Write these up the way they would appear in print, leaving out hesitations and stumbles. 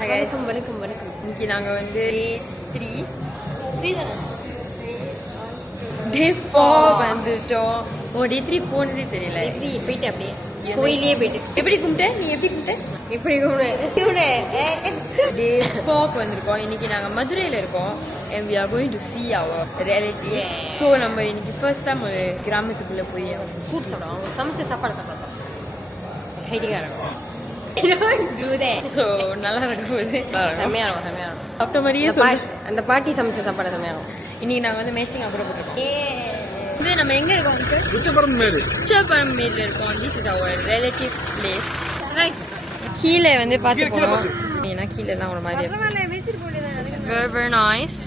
வணக்கம் வணக்கம் வணக்கம். இன்னைக்கு நாங்கள் வந்து டே 4 வந்துட்டோம். டே 3 போனதே தெரியல. போயிட்டு அப்படியே கோயிலே போயிட்டு எப்படி கும்பிட்டேன்? நீ எப்படி கும்பிட்டேன்? எப்படி டே 4 வந்திருக்கோம். இன்னைக்கு நாங்கள் மதுரையில் இருக்கோம். And we are going to see our relatives. So நம்ம இன்னைக்கு ஃபர்ஸ்ட் டைம் ஒரு கிராமத்துக்குள்ள போய் ஃபுட் சாப்பிடுவோம். சமைச்ச சாப்பாடு சாப்பிடுவோம். எக்ஸைட்டிங்காக இருக்கும். நல்லா இருக்கும். செம்மையா இருக்கும். சாப்பிட்ட மாதிரியே அந்த பாட்டி சமைச்ச சாப்பாடு செம்மையா இருக்கும். இன்னைக்கு நாங்கள் வந்து மேட்சிங் அப்புறம் போட்டுருக்கோம். நம்ம எங்க இருக்கோம்? உச்சபரம்பேரில் இருக்கோம். This is our relatives place. கீழே வந்து பார்த்து போனோம். ஏன்னா கீழே எல்லாம் ஒரு மாதிரி very nice.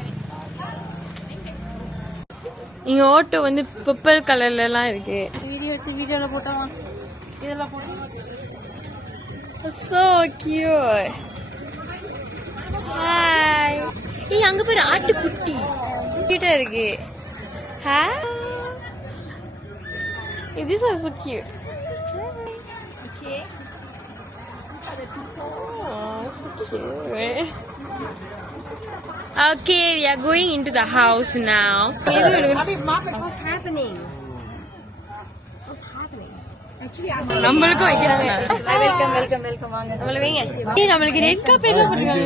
இங்க ஆட்டோ வந்து பர்பிள் கலர்ல எல்லாம் இருக்கு. வீடியோல போட்டோமா? இதெல்லாம் போட்டோம். So cute. Hi. ஏய் அங்க பாரு ஆட்டுக்குட்டி. கியூட்டா இருக்கு. Hi. This is so cute. Okay. Oh, so cute. Okay, we are going into the house now. What's happening? நம்மளுக்கும் வைக்கிறாங்க. வெல்கம் வாங்க. நம்மள வைங்க. ஏய் நம்மளுக்கு ரெட் காப் ஏதோ போட்டுருக்காங்க.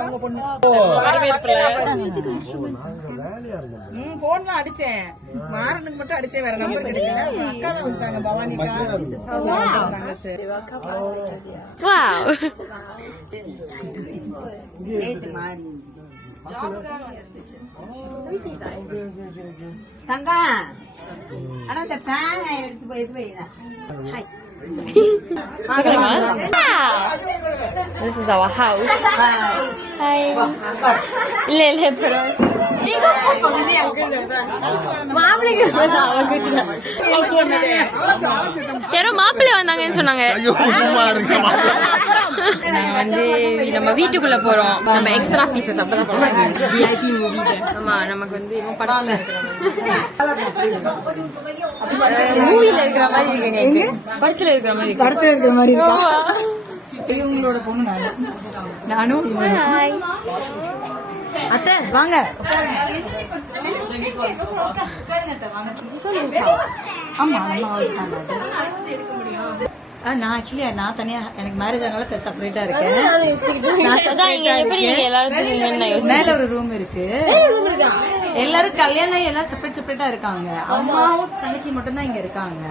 அவங்க பொண்ணு போன்ல அடிச்சேன். மாறனுக்கு மட்டும் அடிச்சேன். வேற நம்பர் கிடைக்கல. அக்கா வந்தாங்க பவானிகா. வாவ். நேத்து மாறி. தங்கா ஆனா அந்த பேன் எடுத்து போய் hi. This is our house. Hi. இல்ல யாரோ மாப்பிள்ளை வந்தாங்கன்னு சொன்னாங்க. நாங்க வந்து நம்ம வீட்டுக்குள்ள போறோம். நம்ம எக்ஸ்ட்ரா பீசஸ் அப்பதான் போறோம். VIP movie. ஆமா நமக்கு வந்து படத்துல மூவில இருக்கிற மாதிரி இருக்குங்க. படத்துல இருக்கிற மாதிரி இவங்களோட பொண்ணு நானும் அத்தை வாங்க. ஆமா நான் ஆக்சுவலி நான் தனியா எனக்கு மேரேஜ் ஆனால செப்பரேட்டா இருக்கேன். மேல ஒரு ரூம் இருக்கு. எல்லாரும் கல்யாணம் எல்லாம் செப்பரேட்டா இருக்காங்க. அம்மாவும் தங்கச்சி மட்டும் தான் இங்க இருக்காங்க.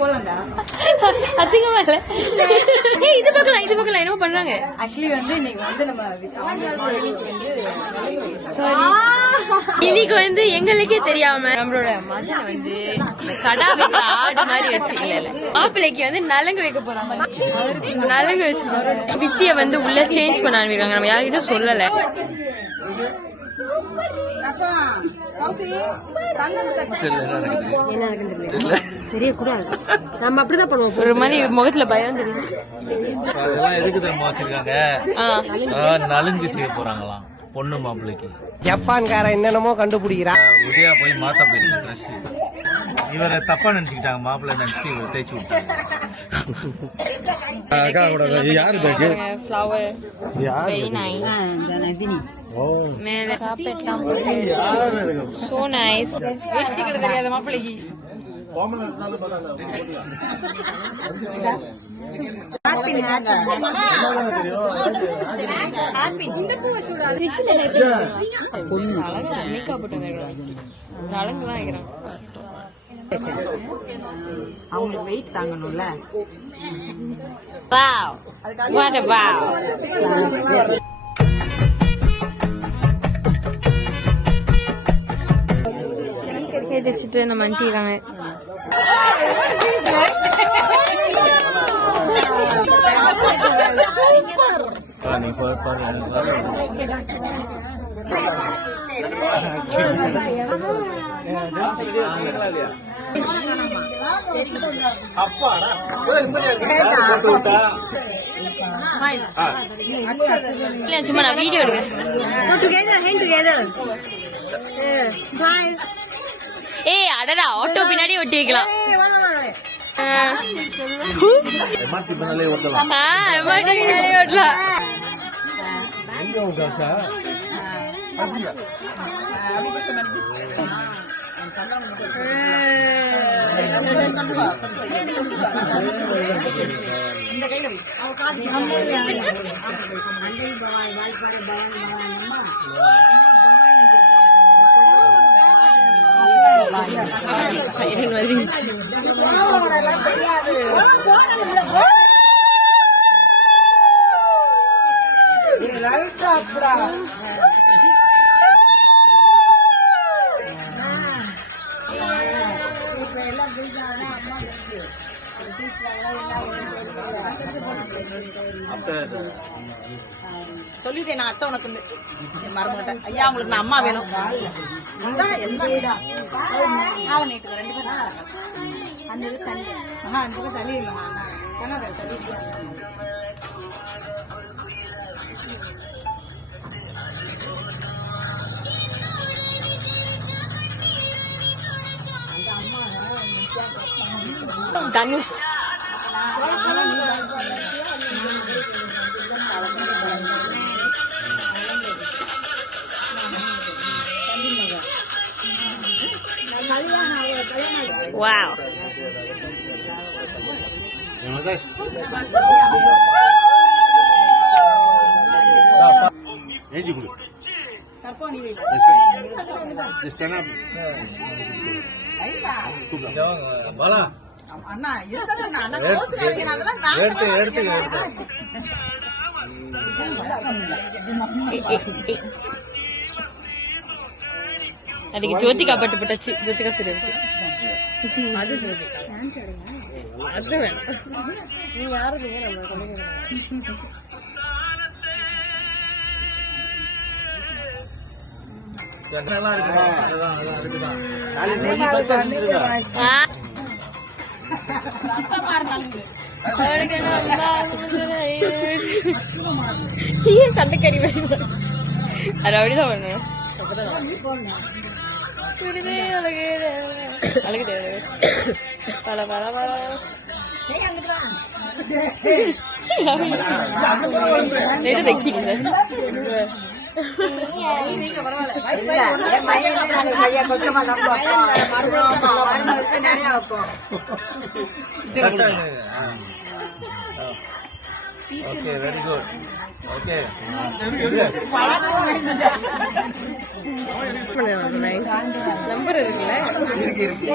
போலாம்டா. அசிங்கமா இல்ல. இது பக்கம் என்ன பண்றாங்க? ஆக்சுவலி வந்து இன்னைக்கு வந்து நம்ம இன்னைக்கு வந்து எங்களுக்கே தெரியாம நம்மளோட மகன் வந்து கடா வைக்கிற ஆடு மாதிரி வச்சுக்கல. மாப்பிள்ளைக்கு வந்து நலங்கு வைக்க போறாங்க. நலங்கு வச்சு வித்திய வந்து உள்ள சேஞ்ச் பண்ண ஆரம்பிக்கிறாங்க. நம்ம யாருக்கிட்டும் சொல்லல. தெரியக்கூடாது. நம்ம அப்படிதான் பண்ணுவோம். ஒரு மாதிரி முகத்துல பயம் தெரியும். எதுக்கு தெரியுமா வச்சிருக்காங்க? நலுங்கு செய்ய போறாங்களாம் பொண்ணு மாப்பிள்ளைக்கு. ஜப்பான்கார என்னென்னமோ கண்டுபிடிக்கிறான். உதயா போய் மாத்தா போயிருக்கு ட்ரெஸ். இவரை தப்பா நினைச்சுக்கிட்டாங்க. மாப்பிள்ளை நினைச்சு இவர் தேய்ச்சி விட்டாங்க. மேல காப்பெட்லாம் சோ நைஸ். வேஷ்டி கூட தெரியாத மாப்பிள்ளைக்கு. அவங்களுக்கு வெயிட் தாங்கணும்ல. கேட்டுச்சுட்டு நம்ம அனுப்பிடுறாங்க. சும்மா நான் வீடியோ எடுக்கிறேன். ஏய் அடடா ஆட்டோ பின்னாடி ஒட்டி வைக்கலாம். எம்ஆர்டி பண்ணாலே ஓட்டலாம். எம்ஆர்டி பின்னாலே ஓட்டலாம். சொல்லிட்டேன் நான் அத்தை உனக்கு மறந்துட்டேன். ஐயா உங்களுக்கு நான் அம்மா வேணும். தனுஷ் wow ஏஜி குடு பாலா அண்ணா எடுத்து எடுத்து எடுத்து அதுக்கு ஜோதிகா பட்டு பட்டாச்சு. ஜோதிகா சூரியனுக்கு அது வேணும். நீங்க யாரும் சண்டைக்கறி அது அப்படிதான் பண்ணுவேன். அழகு பல பல பல okay very good okay number இருக்குல்ல ₹1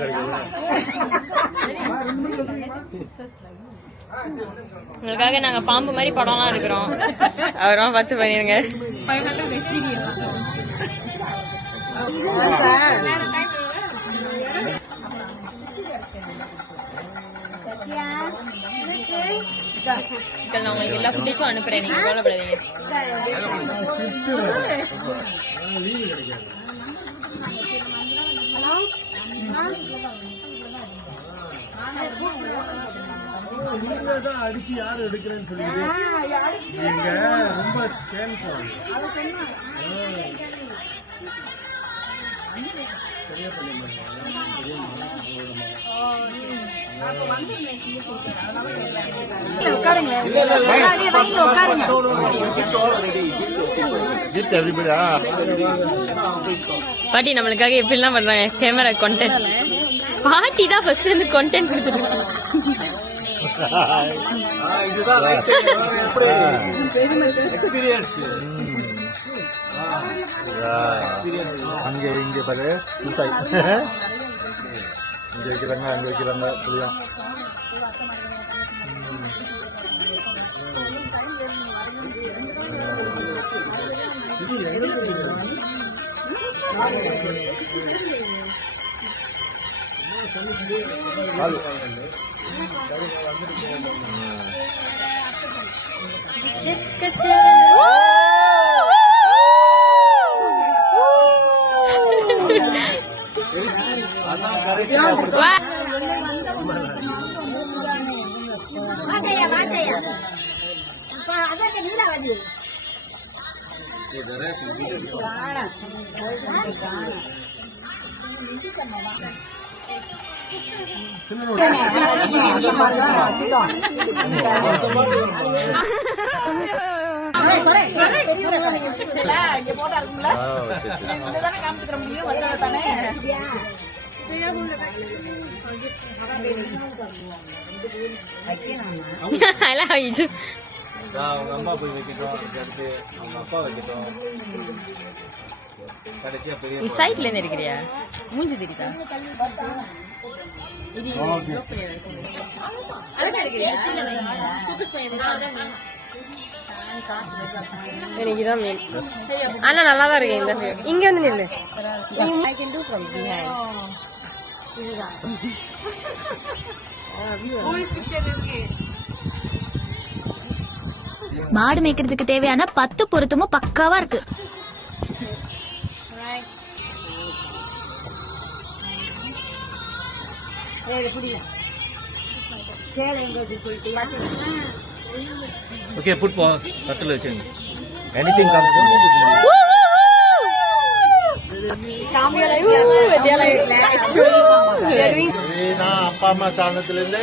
கிடைக்கும். உங்களுக்காக நாங்க பாம்பு மாதிரி படம்லாம் எடுக்கிறோம். அவரும் பார்த்து பண்ணிருங்க. நான் உங்களுக்கு எல்லா ஃபுட்டேஜும் அனுப்புறேன். நீங்க கவலைப்படாதீங்க. அடிச்சு யாரு எடுக்கிறேன்னு சொல்லிட்டு நீங்க ரொம்ப ஸ்கேன் பாட்டி நம்மளுக்காக எப்படிலாம் பண்றாங்க கேமரா கண்டென்ட். பாட்டி தான் ஃபர்ஸ்ட் வந்து கண்டென்ட் கொடுத்துருக்காங்க. அங்கே இங்கே பாரு மிட்டாய் இங்கே வைக்கிறாங்க அங்கே வைக்கிறாங்க புரியும். I like how you just அவங்க அம்மா போய் வைக்கட்டும், அடுத்து அவங்க அப்பா வைக்கட்டும், கடைசியா பெரிய நீ சைட்ல இருந்து இருக்கிறியா? மூஞ்சி தெரியுதா? எனக்கு இதான் மீன். ஆனா நல்லா தான் இருக்கு இந்த view. இங்க வந்து நில்லு. I can do from behind. மாடு மேய்க்கிறதுக்கு தேவையான 10 பொருத்தமும் பக்காவா இருக்கு. ஓகே புட் போ கட்டில் வச்சுங்க. Anything comes. நான் அப்பா அம்மா ஸ்தானத்துல இருந்து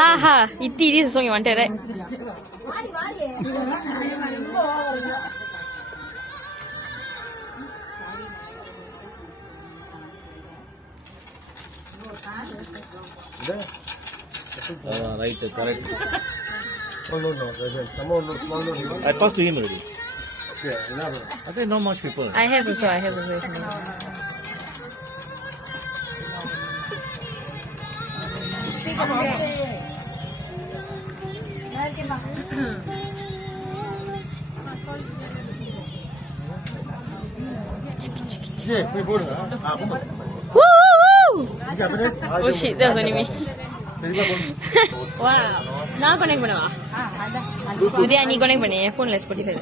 ஆஹா இத்தி இது சோங்கி வந்துட்டே. Right, correct. No. I passed to him already. I think not much people. I have also. Oh shit, that was only me. Wow. நான் கனெக்ட் பண்ணவா? உதயா நீ கனெக்ட் பண்ணு. என் போன்ல Spotify.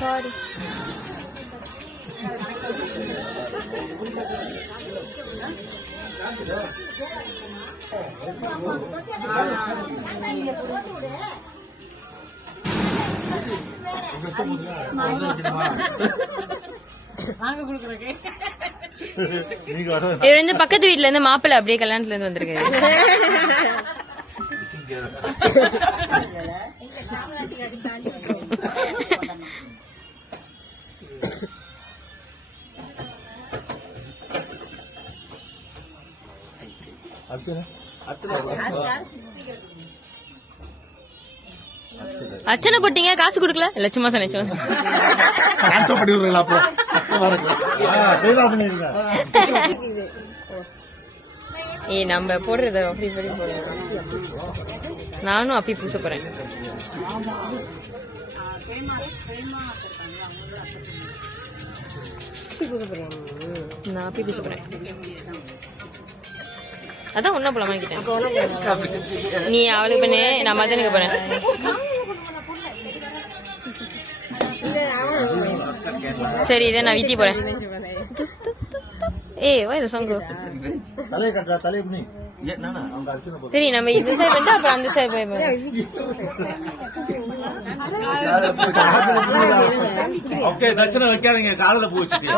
Sorry. இவர் வந்து பக்கத்து வீட்ல இருந்து மாப்பிள்ளை அப்படியே கல்யாணத்துல இருந்து வந்திருக்காரு. அர்ச்சனை போட்டீங்க, காசு கொடுக்கல? இல்ல சும்மா சொன்னேன். ஏய் நம்ம போடுறத அப்படி போடுறோம். நானும் அப்படி பூச போறேன். நான் அப்படி பூச போறேன். அதான் ஒன்னா போலாமா கிட்டேன். நீ அவளுக்கு பண்ணு, நான் மதனுக்கு போறேன். சரி இதை நான் வித்தி போறேன். ஏய் வா இந்த சாங். சரி நம்ம இந்த சைடு வந்து அப்புறம் அந்த சைடு போய் ஓகே தட்சணை வைக்காதீங்க, காலில் பூ வச்சுட்டு.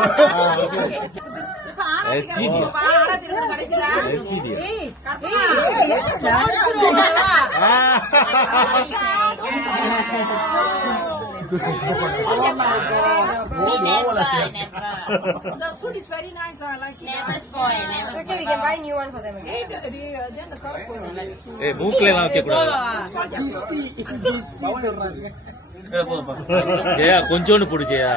மூக்குல எல்லாம் வைக்க கூடாது. ஜெயா கொஞ்சோண்டு போடு ஜெயா.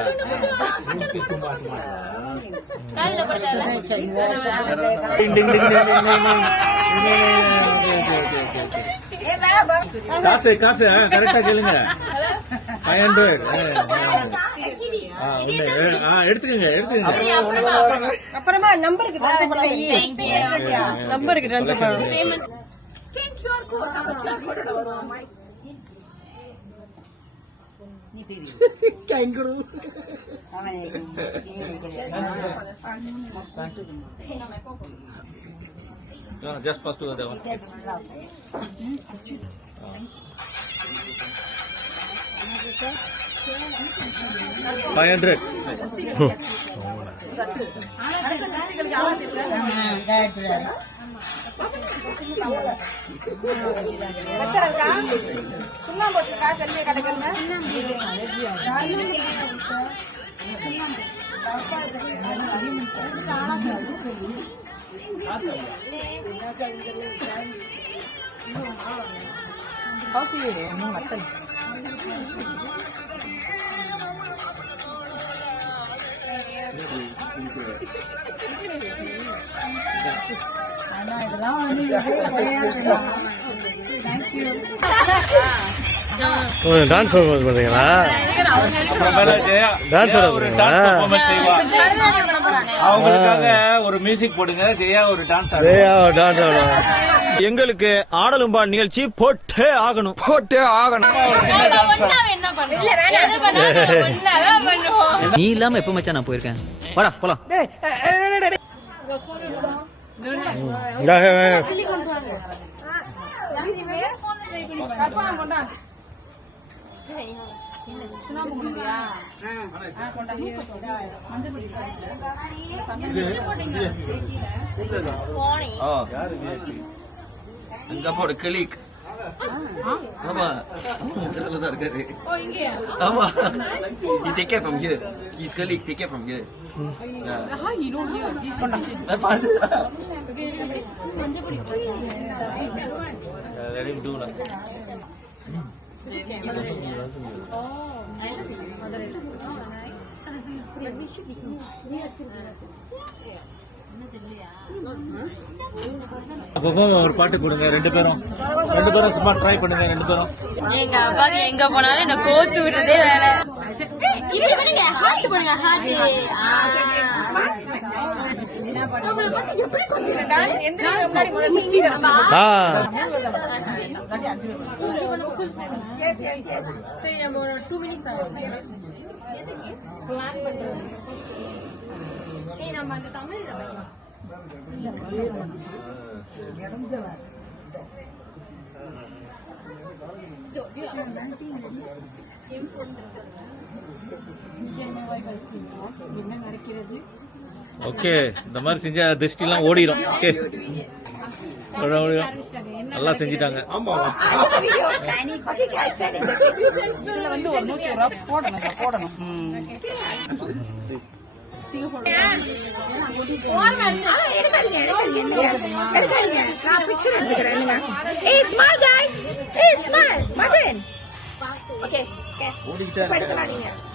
காசு காசு கரெக்டா கேளுங்க. 500 எடுத்துக்கங்க எடுத்துக்கங்க. அப்புறமா நம்பருக்கு ட்ரான்ஸ்ஃபர் பண்ணணும். Just pass to the other one. 500. Dance பண்றீங்களா? அவங்களுக்காக ஒரு மியூசிக் போடுங்க. ஜெயா ஒரு டான்ஸ். எங்களுக்கு ஆடலும் பாடல் நிகழ்ச்சி போட்டே ஆகணும். நீ இல்லாம எப்ப மச்சான் நான் போயிருக்கேன். வாடா போலாம். அங்கப்போட கிளிக். ஆமா இதுல தான் இருக்காரு. ஆமா he take care from here. His colleague take care from here. How you know here? He's father. Let him do that. ஒரு பாட்டு கொடுங்க. ரெண்டு பேரும் சும்மா ட்ரை பண்ணுங்க. ரெண்டு பேரும் எங்க அப்பாக்கு எங்க போனாலும் என்ன கோத்து விடுறதே வேலை. இப்படி பண்ணுங்க. ஹார்ட் பண்ணுங்க. ஹார்ட். எப்படி பண்ணுங்க? முன்னாடி சரி நம்ம ஒரு 2 மினிட்ஸ் பிளான் பண்றோம். நம்ம அந்த தமிழ்ல ஓகே. இந்த மாதிரி செஞ்சா திருஷ்டி எல்லாம் ஓடிடும். ஓகே நல்லா செஞ்சிட்டாங்க.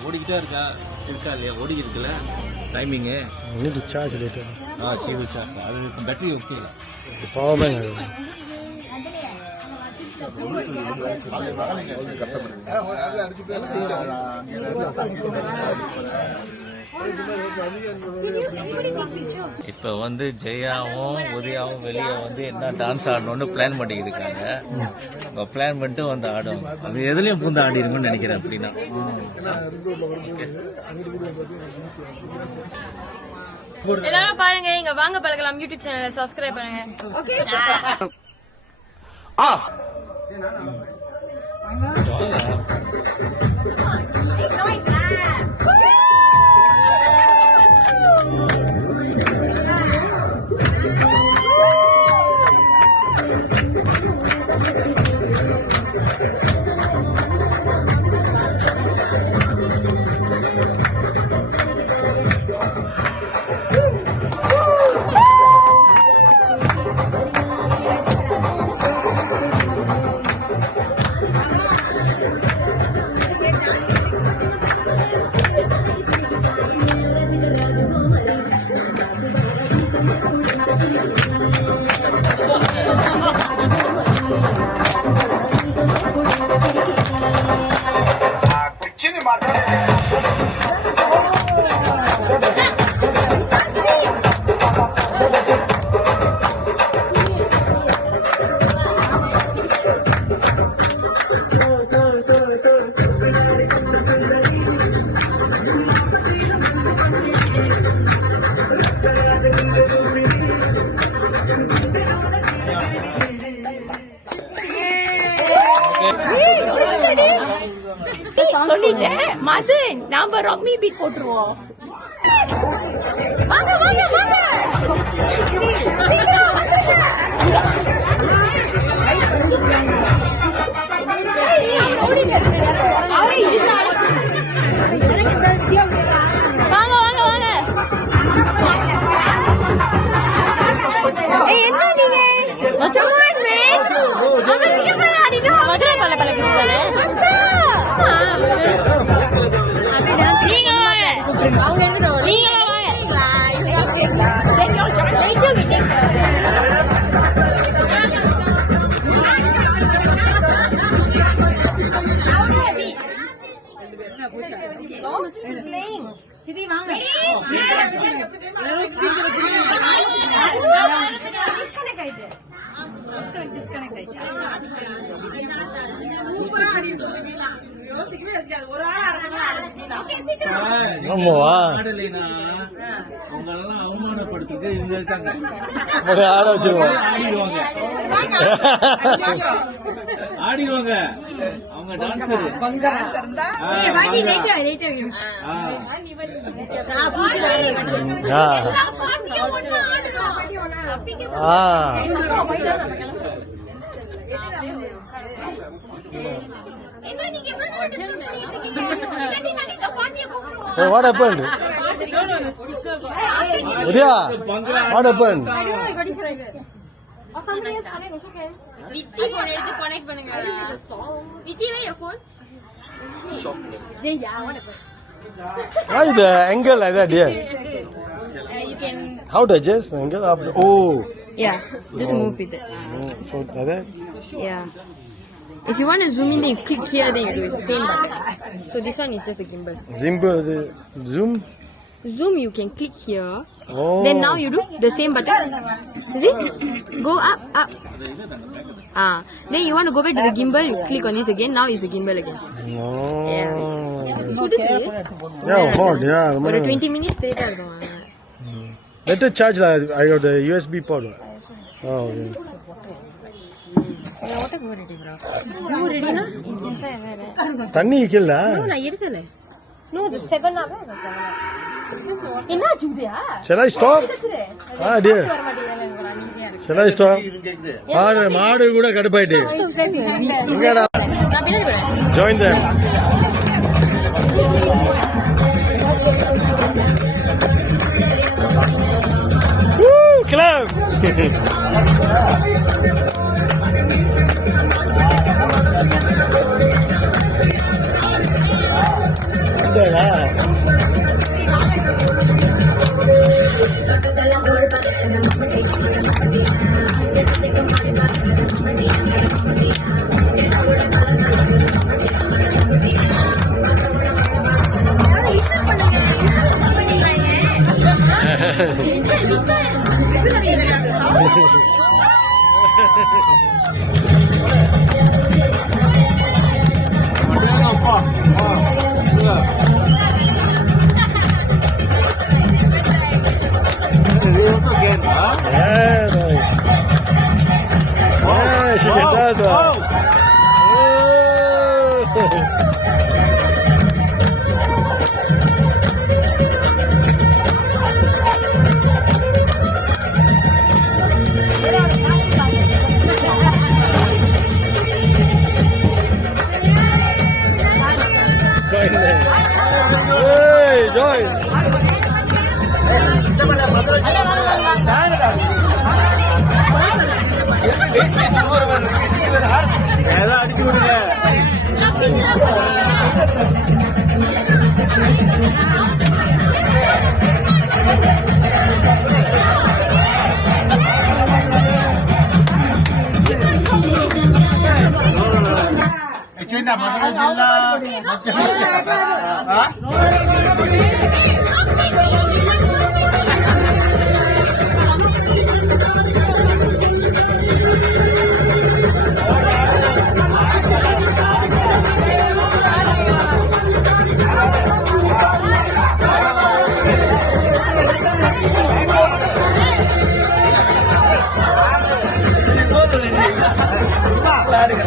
ஓடிக்கிட்டே இருக்கா இல்லையா? ஓடிக்கிட்டு இருக்குல்ல டைமிங். Charge later. சார்ஜ் அது பேட்டரி ஓகே. Power bank. இப்ப வந்து ஜெயாவும் உதயாவும் வெளியே வந்து என்ன டான்ஸ் ஆடணும்னு பிளான் பண்ணிக்கிட்டு இருக்காங்க. பிளான் பண்ணிட்டு வந்து ஆடும். அது எதுலயும் பூந்து ஆடிருக்குன்னு நினைக்கிறேன். அப்படின்னா எல்லாரும் பாருங்க. இங்க வாங்க பழகலாம் யூடியூப் சேனலை சப்ஸ்கிரைப் பண்ணுங்க. சொல்லிட்டேன் மது நாம ராக்மி பீட் போட்டுருவோம். வாங்க வாங்க வாங்க சீக்கிரம் வந்துருங்க. வாங்க வாங்க வாங்க. என்ன நீங்க மதுரை பல கலக்குறாங்க. நீங்க வாங்க அவங்க நீங்க சிதி வாங்க. ஆமாவா ஆடலைனா உங்களெல்லாம் அவமானப்படுத்துறது இவங்க இருக்காங்க. ஆட வச்சிருவோம். ஆடிடுவாங்க அவங்க dancer. Hey, what happened? Udya, what happened? வித்தி போன் எடுத்து கனெக்ட் பண்ணுங்க. வித்தி வே your phone. Jaya what happened? Why the angle like that, dear? You can How to adjust the angle? Up. Oh. yeah just move with it. So like that? Yeah. If you want to zoom in, then you click here, then you do it. Same button. So this one is just a gimbal. Zoom? Zoom, you can click here. Oh. Then now you do the same button. Is it? Go up, up. Then you want to go back to the gimbal, you click on this again. Now it's a gimbal again. Oh. Yeah. Yeah, hot, yeah. For 20 minutes straight out. Better charge lah. I got the USB port. Oh, okay. தண்ணி வைக்கல. No, the 7 up. என்ன ஜூதியா? Shall I stop? Dear. Shall I stop? மாடு கூட கடுப்பாயிட்டு. Join them. Woo, clap. She can dance. Hey, join. அடிச்சு விடுங்க. விளையாடுங்க.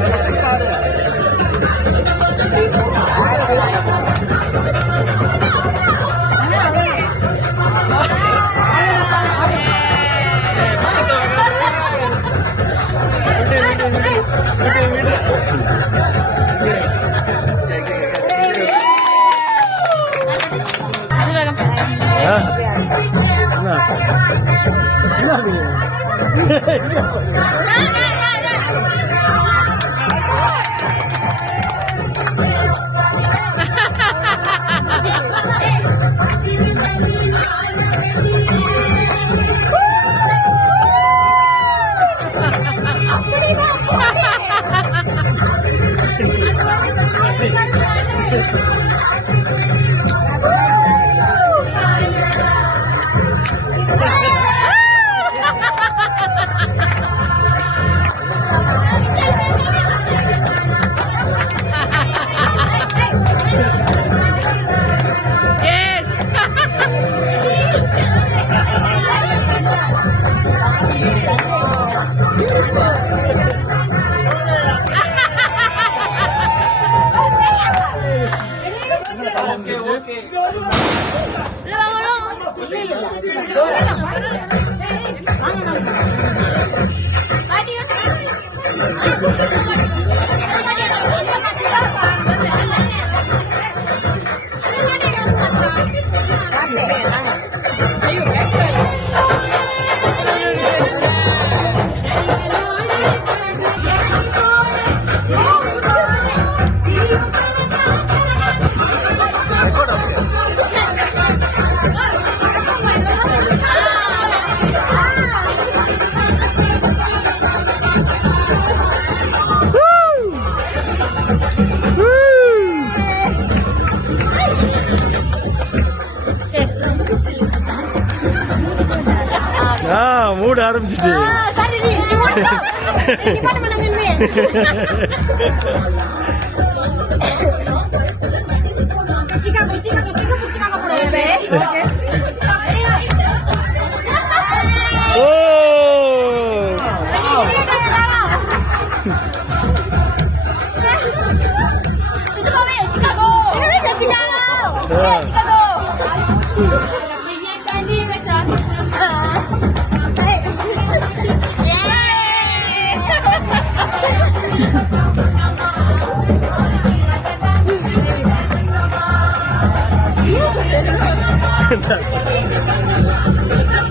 மூட ஆரம்பிச்சுட்டு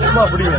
சும்மா அப்படிங்க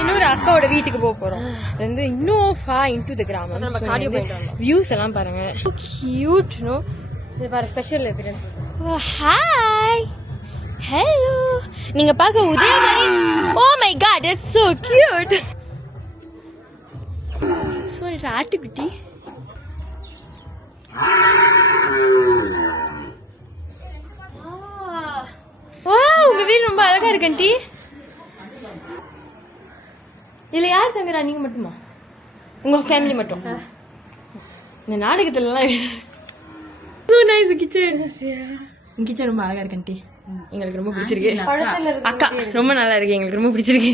இன்னொரு அக்காவோட வீட்டுக்கு போக போறோம். வந்து இன்னும் far into the கிராமம். நம்ம கார்டியோ பண்ணிட்டு வந்தோம். வியூஸ் எல்லாம் பாருங்க. So cute, no? இது பாரு ஸ்பெஷல் எவிடன்ஸ். ஹாய். ஹலோ. நீங்க பார்க்க உதய மாதிரி. Oh my god, it's so cute. So ஒரு ஆட்டுக்குட்டி. உங்க வீடு ரொம்ப அழகா இருக்கு ஆண்டி. இதுல யார் தங்குறா? நீங்க மட்டுமா? உங்க ஃபேமிலி மட்டும்? இந்த நாடகத்துல எல்லாம் கிச்சன் ரொம்ப அழகா இருக்கு ஆண்டி. எங்களுக்கு ரொம்ப பிடிச்சிருக்கு. அக்கா ரொம்ப நல்லா இருக்கு, எங்களுக்கு ரொம்ப பிடிச்சிருக்கு.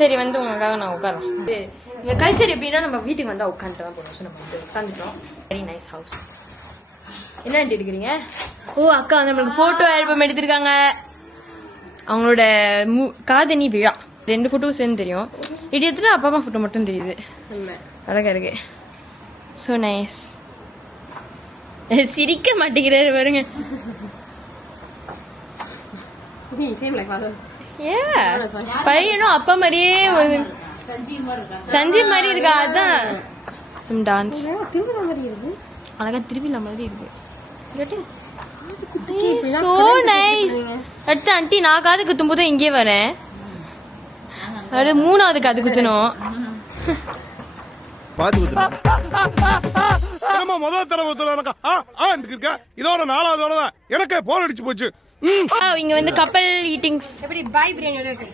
சரி வந்து உங்களுக்காக நான் உட்காரோம். இந்த கல்ச்சர் எப்படின்னா நம்ம வீட்டுக்கு வந்தா உட்காந்துட்டு தான் போறோம். நம்ம வந்து உட்காந்துட்டோம். Very nice house. என்ன ஆண்டி எடுக்கிறீங்க? ஓ அக்கா வந்து நம்மளுக்கு போட்டோ ஆல்பம் எடுத்திருக்காங்க. அவங்களோட காதணி விழா 2 போட்டோ சேர்ந்து தெரியும். இது எடுத்துட்டு அப்பா அம்மா போட்டோ மட்டும் தெரியுது. அழகா இருக்கு. So nice. சிரிக்க மாட்டேங்கிறாரு பாருங்க. பையனும் அப்பா மாதிரியே சஞ்சீவ் மாதிரி இருக்கா. அதான் டான்ஸ் அழகா திருவிழா மாதிரி இருக்கு. So nice. அடுத்து ஆண்டி நான் காது குத்தும் போது இங்கே வரேன். அது 3வது காது குத்தணும். பாத்து குத்துறேன் முதல் தடவை இருக்க இதோட 4வது தடவை எனக்கே போர் அடிச்சு போச்சு. இங்க வந்து கப்பல் ஈட்டிங்ஸ் எப்படி பாய் பிரியாணியோட இருக்கு.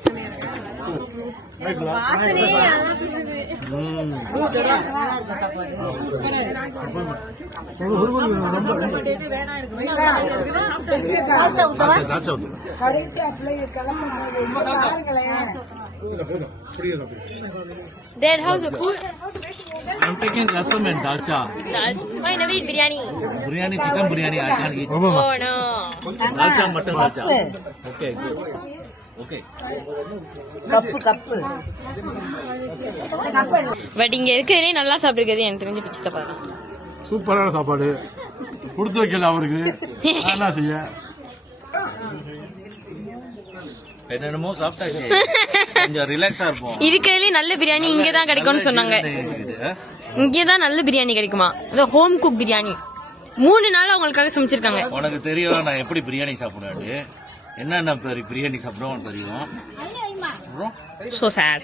There, how's the food? I'm taking rasam and dalcha. Why never eat biryani? Biryani, chicken biryani, I can't eat. Oh no. Dalcha, mutton dalcha. Okay, good. Okay. But இங்க இருக்கிறதே நல்லா சாப்பிடுறது எனக்கு தெரிஞ்சு பிச்சு தப்பா தான். சூப்பரான சாப்பாடு கொடுத்து வைக்கல அவருக்கு. என்ன செய்ய என்னென்னமோ சாப்பிட்டாச்சு. கொஞ்சம் ரிலாக்ஸா இருப்போம். இருக்கிறதுலே நல்ல பிரியாணி இங்க தான் கிடைக்கும்னு சொன்னாங்க. இங்க தான் நல்ல பிரியாணி கிடைக்குமா? அது ஹோம் குக் பிரியாணி 3 நாள் அவங்களுக்காக சமைச்சிருக்காங்க. உனக்கு தெரியும் நான் எப்படி பிரியாணி சாப்பிடுவேன். என்னென்ன பிரியாணி சாப்பிடுவோம் தெரியும். So sad.